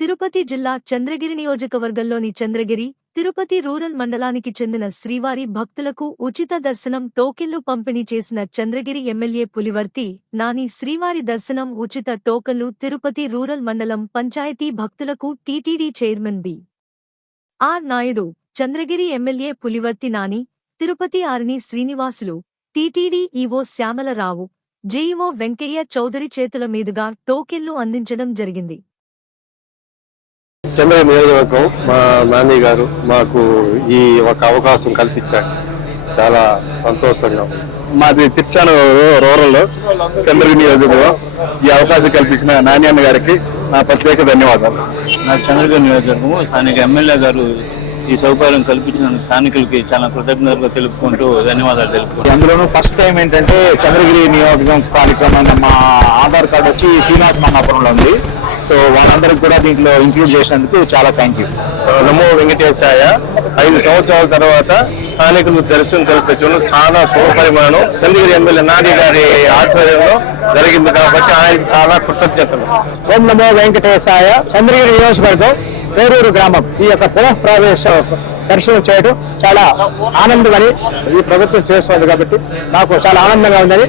తిరుపతి జిల్లా చంద్రగిరి నియోజకవర్గంలోని చంద్రగిరి తిరుపతి రూరల్ మండలానికి చెందిన శ్రీవారి భక్తులకు ఉచిత దర్శనం టోకెన్లు పంపిణీ చేసిన చంద్రగిరి ఎమ్మెల్యే పులివర్తి నాని శ్రీవారి దర్శనం ఉచిత టోకన్లు తిరుపతి రూరల్ మండలం పంచాయతీ భక్తులకు TTD chairman B. R. Naidu Chandragiri MLA Pulivarthi Nani Tirupati Arani Srinivasulu TTD EO Syamalarao JEO Venkaiah Chowdary చేతుల మీదుగా టోకెన్లు అందించడం జరిగింది. చంద్ర నియోజకవర్గం మా నాని గారు మాకు ఈ ఒక అవకాశం కల్పించారు. చాలా సంతోషంగా. మాది తిచ్చాను రూరల్ చంద్రగిరి నియోజకవర్గం ఈ అవకాశం కల్పించిన నాని అన్న గారికి నా ప్రత్యేక ధన్యవాదాలు. నాకు చంద్రగిరి నియోజకవర్గము స్థానిక ఎమ్మెల్యే గారు ఈ సౌకర్యం కల్పించిన స్థానికులకి చాలా కృతజ్ఞతలు తెలుపుకుంటూ ధన్యవాదాలు తెలుపుకుంటూ అందులోనూ ఫస్ట్ టైం ఏంటంటే చంద్రగిరి నియోజకవర్గం కార్యక్రమం మా ఆధార్ కార్డు వచ్చి శ్రీనివాస్ మన్నాపురంలో ఉంది. సో వాళ్ళందరికీ కూడా దీంట్లో ఇంక్లూడ్ చేసినందుకు చాలా థ్యాంక్ యూ నమో వెంకటేశాయ. ఐదు సంవత్సరాల తర్వాత స్థానికులకు దర్శనం కల్పించడం చాలా శుభపరిమాణం చంద్రగిరి ఎమ్మెల్యే నాని గారి ఆధ్వర్యంలో జరిగింది కాబట్టి ఆయనకి చాలా కృతజ్ఞతలు. ఓం నమో వెంకటేశాయ. చంద్రగిరి నియోజకవర్గం పేరూరు గ్రామం ఈ యొక్క పునః ప్రవేశ దర్శనం చేయడం చాలా ఆనందమని ఈ ప్రభుత్వం చేస్తుంది కాబట్టి నాకు చాలా ఆనందంగా ఉందని